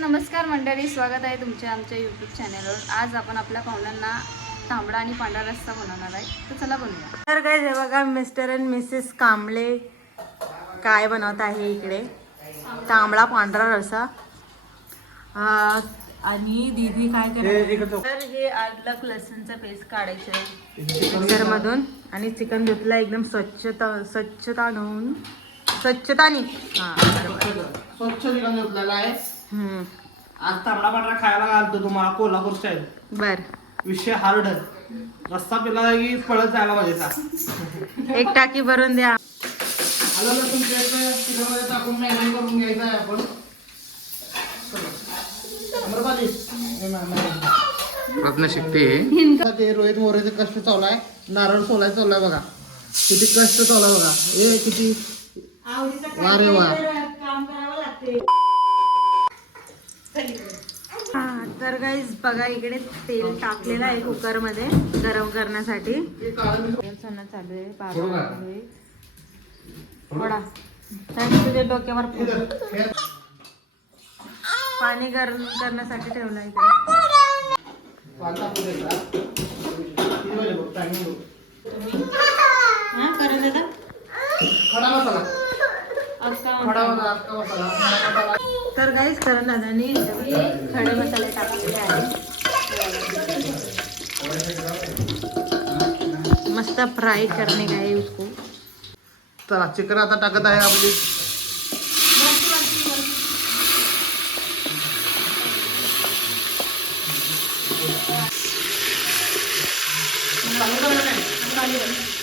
नमस्कार मंडळी स्वागत आहे तुमच्या आमच्या यूट्यूब चॅनलवर आज आपण आपल्या पाहुण्यांना तांबडा आणि पांढरा रस्सा बनवणार आहे. तर चला बनवूया. तर काय हे बघा मिस्टर अँड मिसेस कांबळे काय बनवत आहे इकडे? तांबडा पांढरा रसा आ, आणि दीदी काय करत? तर हे अद्रक लसूणचा पेस्ट काढायचं आहे. मिक्सर मधून आणि चिकन धुतला एकदम स्वच्छता स्वच्छता घेऊन स्वच्छता नाही हा स्वच्छ ठिकाण घेतलेला आहे. आज तांबडा पांढरा खायला घालतो तुम्हाला कोल्हापूर स्टाईल बर. विषय हार्ड रस्ता पिला की पळत जायला पाहिजे ता. एक टाकी भरून द्या. आलं लसूण पेस्ट त्याच्यामध्ये टाकून मॅरिनेट करून घ्यायचं आहे आपण. हे रोहित मोरेचे कष्ट चालू आहे नारळ सोलाय चालू आहे बघा. किती कष्ट चालू आहे बघा. हे किती वा रे वा हा, तर गाईज बघा इकडे तेल टाकलेलं आहे कुकरमध्ये गरम करण्यासाठी. काळं मी- तेल सोनं चालू आहे. बाबा तुझ्या डोक्यावर हे- पाणी गरम करण्यासाठी ठेवलं इकडे. तर गाईज करण दादानी खडे मसाले टाकलेले आहेत. मस्त फ्राय करणे का है उसको चला चिकन आता टाकत आहे आपली. नमक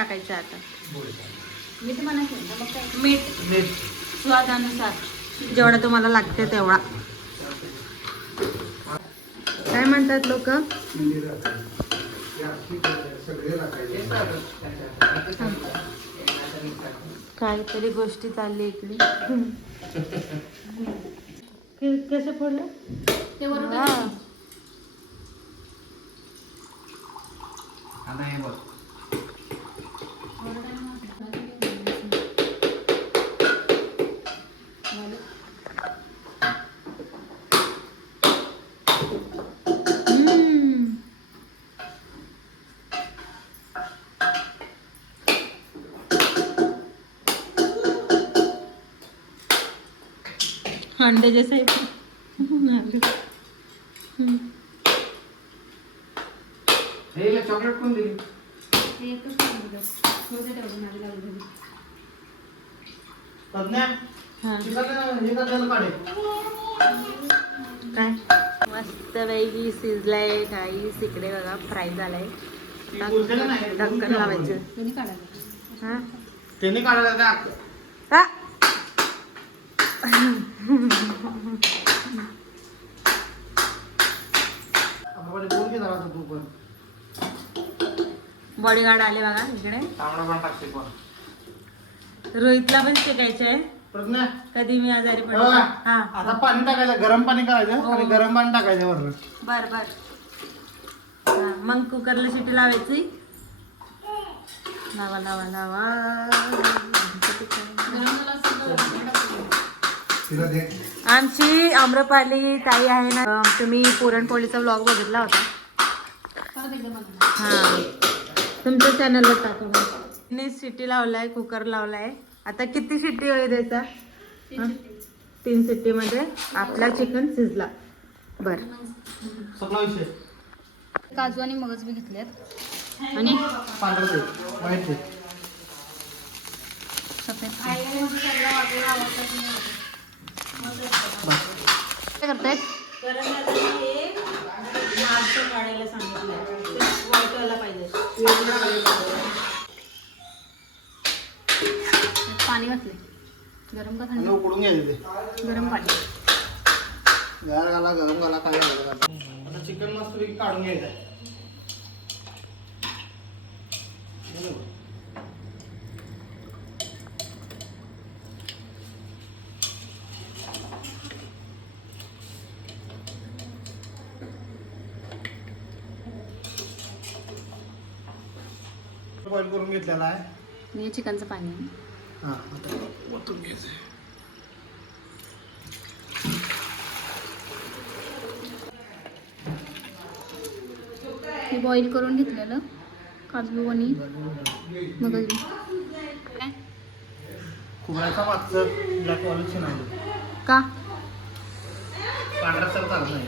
टाकायचं आता. मीठ मीठ. स्वादानुसार. जेवढा तुम्हाला लागते तेवढा. काय म्हणतात लोक? काहीतरी गोष्टी चालली इकडे. कसं पडलं ते वरून अंडे जैसा. चॉकलेट कोण दिली? हा. हे. काय? मस्त पैकी शिजलाय काही इकडे बघा फ्राय झालाय? ढक्कन लावायचं. हा. त्यांनी काढायला काय आ! आपण बोल की जरा तू पण बॉडीगार्ड आले बघा इकडे. पण पण. रोहितला पण शिकायचं आहे प्रज्ञा. कधी मी आजारी पडले हा. आता पाणी टाकायचं गरम पाणी करायचं हो. आणि गरम पाणी टाकायचं वरून. बर बर. हा, मग कुकरला शिटी लावायची. लावा लावा लावा. आमची आम्रपाली ताई आहे ना तुम्ही पुरणपोळीचा व्लॉग बघितला होता. हा. तुमच्या चॅनलवर टाकू मी सिटी लावलाय कुकर लावलाय. आता किती शिट्टी होईल द्यायचा हा? तीन शिट्टी मध्ये आपला चिकन शिजला. बर. काजू आणि मगज बी घेतलेत. आणि? सफेद. काय करतायत काढायला सांगितलंय व्हाईट वाला पाहिजे पाणी घातले गरम का थंड? उकडून घ्यायचं ते? गरम पाणी. गार घाला गरम घाला काय घाला. आता. चिकन मस्तपैकी काढून घ्यायचं आहे. बॉईल करून घेतलेला आहे. हे चिकनचं पाणी. हा आता ओतून घ्यायचं हे बॉईल करून घेतलेलं काजू आणि मग काय? खुबऱ्याचा मागचं ब्लॅक नाही का? पांढरा सर चालत नाही.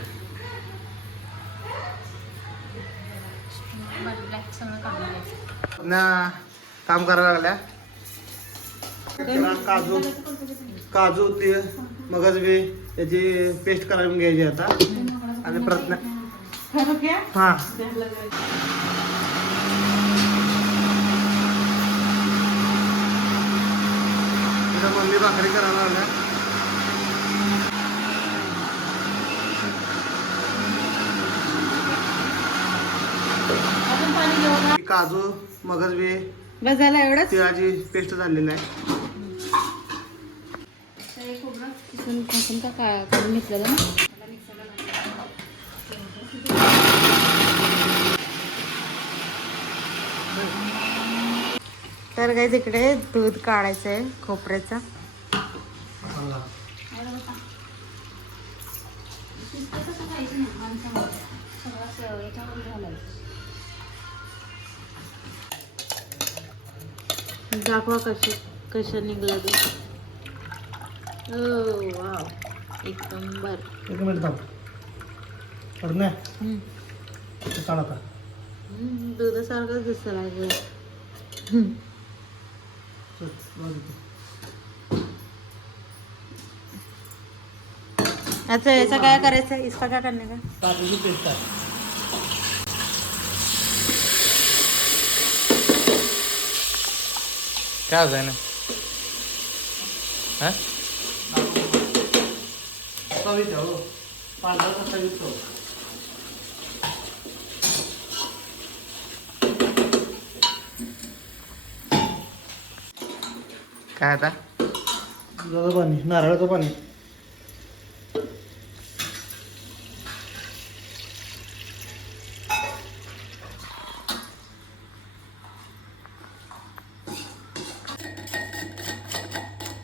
ब्लॅक सगळं काढून घ्यायचं. ना काम करायला लागल्या. काजू काजू ते मगज बी त्याची पेस्ट करायला घ्यायची आता. आणि प्रयत्न हा. मम्मी भाकरी करायला लागल्या. काजू मगज बी बस झालं एवढंच? तिळाची पेस्ट झालेली आहे. का का- काढून घेतलेलं ना तर काही तिकडे दूध काढायचं आहे खोबऱ्याचं दाखवा कसं कसं निघलं ते वाव. एक नंबर. एक मिनिट थांब. काढ आता. दुधासारखंच लागलं. अच्छा याचं काय करायचं? इसका काय करणे का काजूची पेस्ट आहे काय आहे ना हा हो काय आता? दुधाचं पाणी नारळाचं पाणी.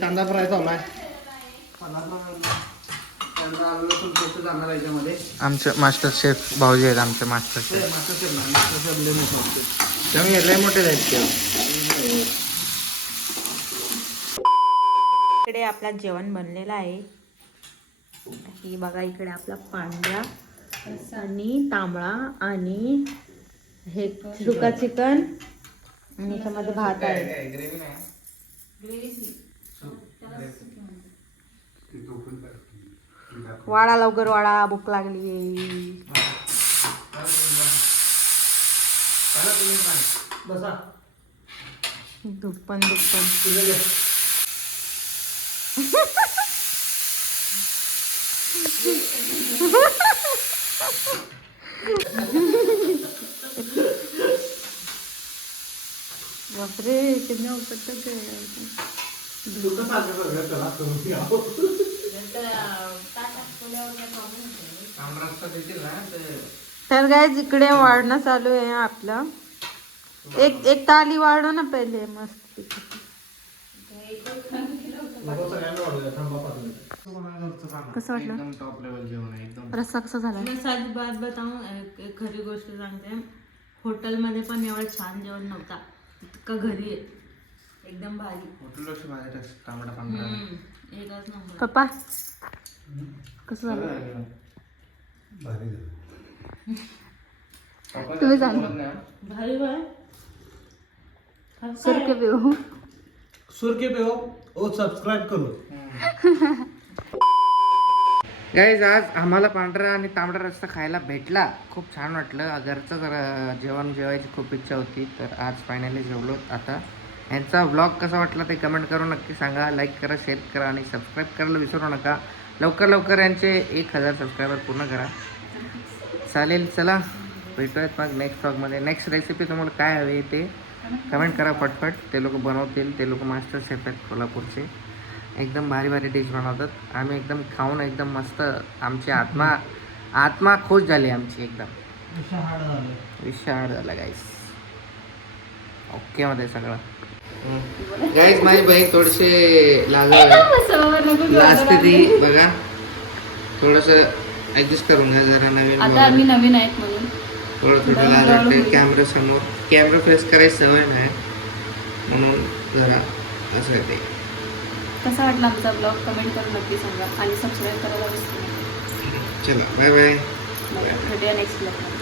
कांदा फ्राय चालू आहे आमचे मास्टर शेफ भाऊजी आहेत आमचे मास्टर शेफ. मास्टर शेफ ना मास्टर शेफ लय मोठं लय आहेत ते. इकडे आपला जेवण बनलेलं आहे. ही बघा इकडे आपला पांढरा आणि तांबळा आणि हे सुका चिकन आणि याच्यामध्ये भात आहे. वाडा लवकर वाडा भूक लागली. बसा दुप्पन दुप्पन तुझं घे. बापरे किती उपटत दुसरं सारखं बघा, चला, करून घ्या. तांबडा रस्सा ते. तर काय इकडे वाढणं चालू आहे आपलं. एक एक ताली वाढव ना पहिले मस्त. कसं वाटलं? एकदम टॉप लेवल जेवण आहे एकदम. रस्सा कसा झाला मी साधी बात बताऊ एक खरी गोष्ट सांगते. हॉटेलमध्ये पण एवढं छान जेवण नव्हता. इतकं घरी आहे एकदम भारी. हॉटेलपेक्षा माझ्या टेस्ट तांबडा पांढरा हम्म, एकच नंबर. पप्पा कसं झालं? भारी झालं. तुम्ही सांगा. भारी बाय. सुरके पिऊ. सुर पे हो ओ सबस्क्राईब करू। गाईज आज आम्हाला पांढरा आणि तांबडा रस्ता खायला भेटला. खूप छान वाटलं. घरचं जरा जेवण जेवायची खूप इच्छा होती तर आज फायनली जेवलो आता. यांचा व्लॉग कसा वाटला ते कमेंट करून नक्की सांगा. लाईक करा शेअर करा आणि सबस्क्राईब करायला विसरू नका. लवकर लवकर यांचे एक हजार सबस्क्रायबर पूर्ण करा. चालेल चला. भेटूयात मग नेक्स्ट व्लॉगमध्ये नेक्स्ट रेसिपी तुम्हाला काय हवी ते? कमेंट करा पटपट ते लोक बनवतील ते लोक मास्टर शेफ आहेत कोल्हापूरचे. एकदम भारी भारी डिश बनवतात. आम्ही एकदम खाऊन एकदम मस्त आमची आत्मा आत्मा खुश झाली आमची एकदम. हार्ड झाला. गाईस ओके मध्ये सगळं. गाईज माझी बहीण थोडीशी लाजली लाजते ती बघा. थोडस ऍडजस्ट करून घ्या जरा नवीन आता आम्ही नवीन आहेत म्हणून. थोडं वाटते कॅमेरा समोर. कॅमेरा फेस करायची सवय नाही. म्हणून जरा असं ते कसा वाटला आमचा ब्लॉग कमेंट करून नक्की सांगा. आणि सबस्क्राईब करायला विसरू नका. चला बाय बाय भेटूया नेक्स्ट ब्लॉग